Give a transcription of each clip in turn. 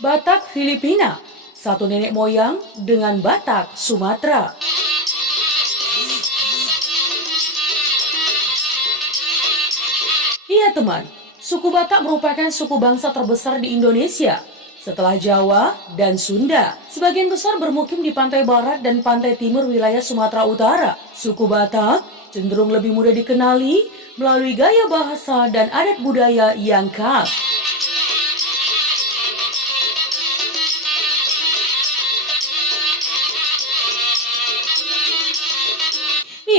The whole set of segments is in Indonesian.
Batak Filipina, satu nenek moyang dengan Batak Sumatera. Iya teman, suku Batak merupakan suku bangsa terbesar di Indonesia. Setelah Jawa dan Sunda, sebagian besar bermukim di pantai barat dan pantai timur wilayah Sumatera Utara. Suku Batak cenderung lebih mudah dikenali melalui gaya bahasa dan adat budaya yang khas.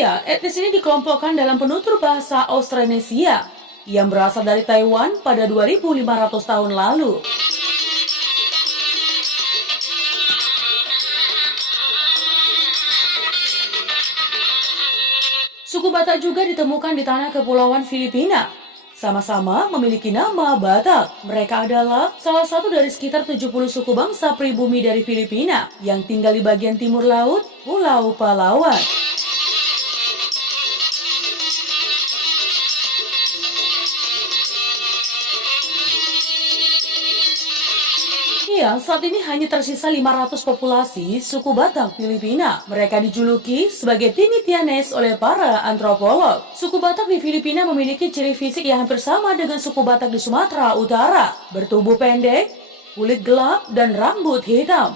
Iya, etnis ini dikelompokkan dalam penutur bahasa Austronesia yang berasal dari Taiwan pada 2500 tahun lalu. Suku Batak juga ditemukan di tanah kepulauan Filipina. Sama-sama memiliki nama Batak. Mereka adalah salah satu dari sekitar 70 suku bangsa pribumi dari Filipina yang tinggal di bagian timur laut, Pulau Palawan. Iya, saat ini hanya tersisa 500 populasi suku Batak Filipina. Mereka dijuluki sebagai Tinitianes oleh para antropolog. Suku Batak di Filipina memiliki ciri fisik yang hampir sama dengan suku Batak di Sumatera Utara. Bertubuh pendek, kulit gelap, dan rambut hitam.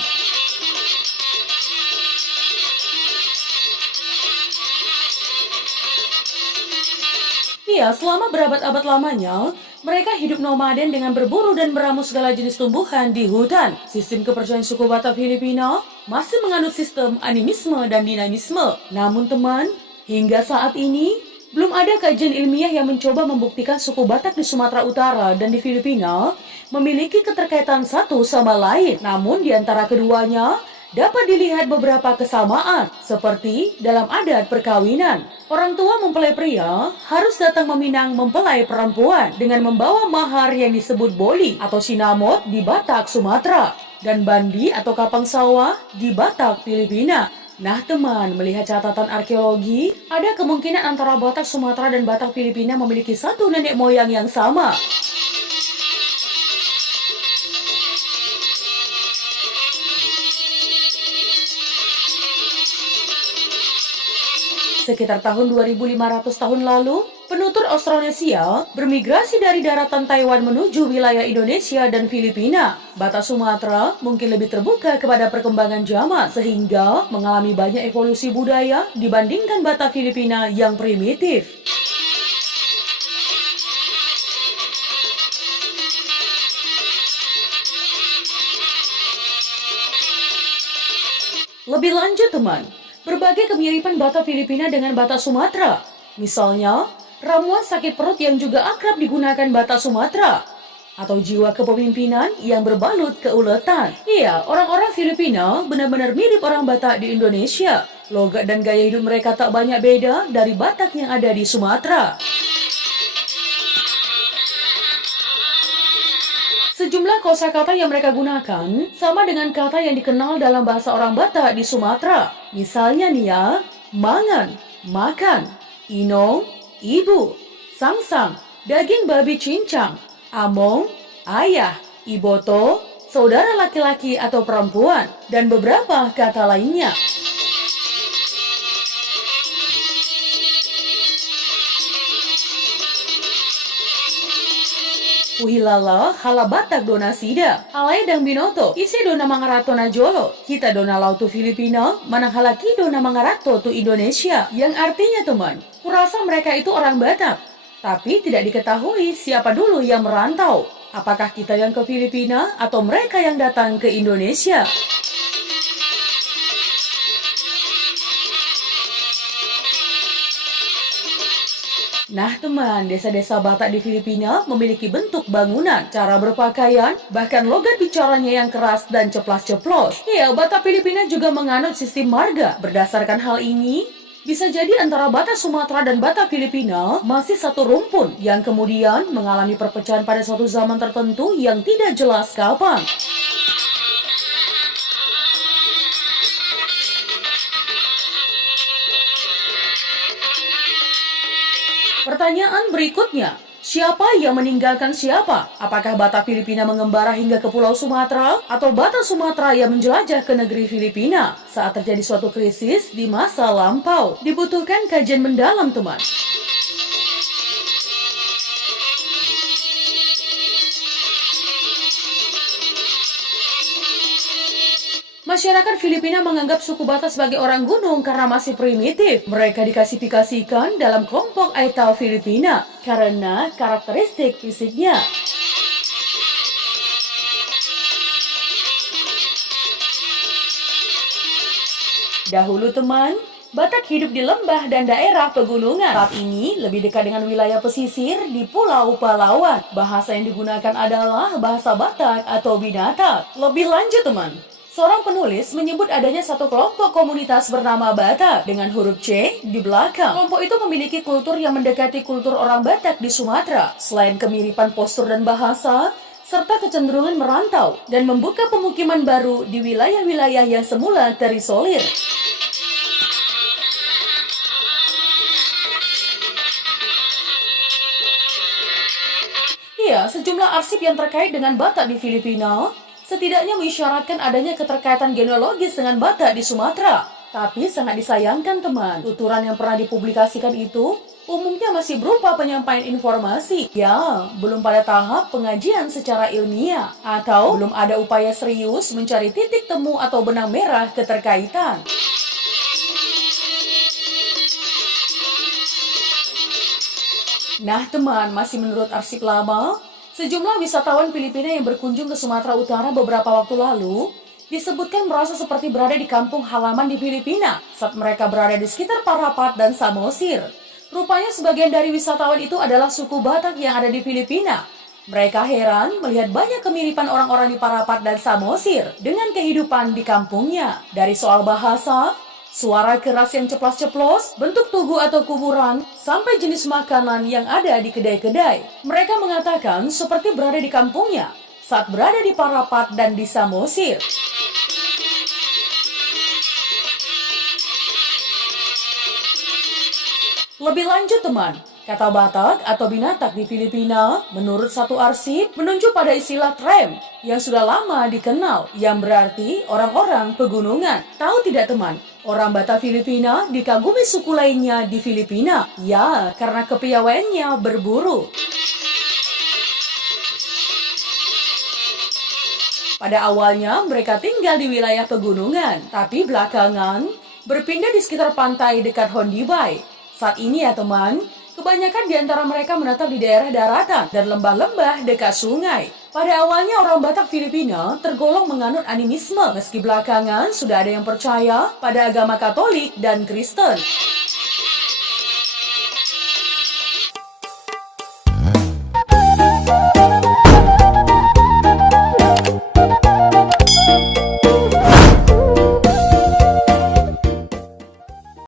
Iya, selama berabad-abad lamanya, mereka hidup nomaden dengan berburu dan meramu segala jenis tumbuhan di hutan. Sistem kepercayaan suku Batak Filipina masih menganut sistem animisme dan dinamisme. Namun teman, hingga saat ini, belum ada kajian ilmiah yang mencoba membuktikan suku Batak di Sumatera Utara dan di Filipina memiliki keterkaitan satu sama lain. Namun di antara keduanya, dapat dilihat beberapa kesamaan, seperti dalam adat perkawinan. Orang tua mempelai pria harus datang meminang mempelai perempuan dengan membawa mahar yang disebut boli atau sinamot di Batak, Sumatera, dan bandi atau kapang sawah di Batak, Filipina. Nah teman, melihat catatan arkeologi, ada kemungkinan antara Batak Sumatera dan Batak Filipina memiliki satu nenek moyang yang sama. Sekitar tahun 2500 tahun lalu, penutur Austronesia bermigrasi dari daratan Taiwan menuju wilayah Indonesia dan Filipina. Batak Sumatera mungkin lebih terbuka kepada perkembangan zaman sehingga mengalami banyak evolusi budaya dibandingkan Batak Filipina yang primitif. Lebih lanjut teman, berbagai kemiripan Batak Filipina dengan Batak Sumatera. Misalnya, ramuan sakit perut yang juga akrab digunakan Batak Sumatera. Atau jiwa kepemimpinan yang berbalut keuletan. Iya, orang-orang Filipina benar-benar mirip orang Batak di Indonesia. Logat dan gaya hidup mereka tak banyak beda dari Batak yang ada di Sumatera. Sejumlah kosakata yang mereka gunakan sama dengan kata yang dikenal dalam bahasa orang Batak di Sumatera. Misalnya nih ya, mangan, makan, inong, ibu, sangsang, daging babi cincang, among, ayah, iboto, saudara laki-laki atau perempuan, dan beberapa kata lainnya. Uhilala hala Batak dona sida, alay dang binoto, isi dona mangarato na jolo, kita dona lautu Filipina, manang halaki dona mangarato tu Indonesia, yang artinya teman, kurasa mereka itu orang Batak, tapi tidak diketahui siapa dulu yang merantau, apakah kita yang ke Filipina atau mereka yang datang ke Indonesia. Nah teman, desa-desa Batak di Filipina memiliki bentuk bangunan, cara berpakaian, bahkan logat bicaranya yang keras dan ceplas-ceplos. Iya, Batak Filipina juga menganut sistem marga. Berdasarkan hal ini, bisa jadi antara Batak Sumatera dan Batak Filipina masih satu rumpun yang kemudian mengalami perpecahan pada suatu zaman tertentu yang tidak jelas kapan. Pertanyaan berikutnya, Siapa yang meninggalkan siapa? Apakah Batak Filipina mengembara hingga ke Pulau Sumatera? Atau Batak Sumatera yang menjelajah ke negeri Filipina? Saat terjadi suatu krisis di masa lampau, dibutuhkan kajian mendalam, teman. Masyarakat Filipina menganggap suku Batak sebagai orang gunung karena masih primitif. Mereka diklasifikasikan dalam kelompok Aitao Filipina karena karakteristik fisiknya. Dahulu, teman, Batak hidup di lembah dan daerah pegunungan. Saat ini lebih dekat dengan wilayah pesisir di Pulau Palawan. Bahasa yang digunakan adalah bahasa Batak atau Binatak. Lebih lanjut, teman, seorang penulis menyebut adanya satu kelompok komunitas bernama Batak dengan huruf C di belakang. Kelompok itu memiliki kultur yang mendekati kultur orang Batak di Sumatera. Selain kemiripan postur dan bahasa, serta kecenderungan merantau dan membuka pemukiman baru di wilayah-wilayah yang semula terisolir. Ya, sejumlah arsip yang terkait dengan Batak di Filipina setidaknya mengisyaratkan adanya keterkaitan genealogis dengan Batak di Sumatera. Tapi sangat disayangkan, teman, tuturan yang pernah dipublikasikan itu umumnya masih berupa penyampaian informasi. Ya, belum pada tahap pengajian secara ilmiah. Atau belum ada upaya serius mencari titik temu atau benang merah keterkaitan. Nah, teman, masih menurut arsip lama, sejumlah wisatawan Filipina yang berkunjung ke Sumatera Utara beberapa waktu lalu disebutkan merasa seperti berada di kampung halaman di Filipina saat mereka berada di sekitar Parapat dan Samosir. Rupanya sebagian dari wisatawan itu adalah suku Batak yang ada di Filipina. Mereka heran melihat banyak kemiripan orang-orang di Parapat dan Samosir dengan kehidupan di kampungnya. Dari soal bahasa, suara keras yang ceplas-ceplos, bentuk tugu atau kuburan, sampai jenis makanan yang ada di kedai-kedai. Mereka mengatakan seperti berada di kampungnya saat berada di Parapat dan di Samosir. Lebih lanjut, teman, kata Batak atau Binatak di Filipina, menurut satu arsip, menunjuk pada istilah tramp yang sudah lama dikenal, yang berarti orang-orang pegunungan. Tahu tidak, teman? Orang Batak Filipina dikagumi suku lainnya di Filipina. Ya, karena kepiawaiannya berburu. Pada awalnya mereka tinggal di wilayah pegunungan, tapi belakangan berpindah di sekitar pantai dekat Hondibay. Saat ini ya, teman, kebanyakan di antara mereka menetap di daerah daratan dan lembah-lembah dekat sungai. Pada awalnya orang Batak Filipina tergolong menganut animisme, meski belakangan sudah ada yang percaya pada agama Katolik dan Kristen.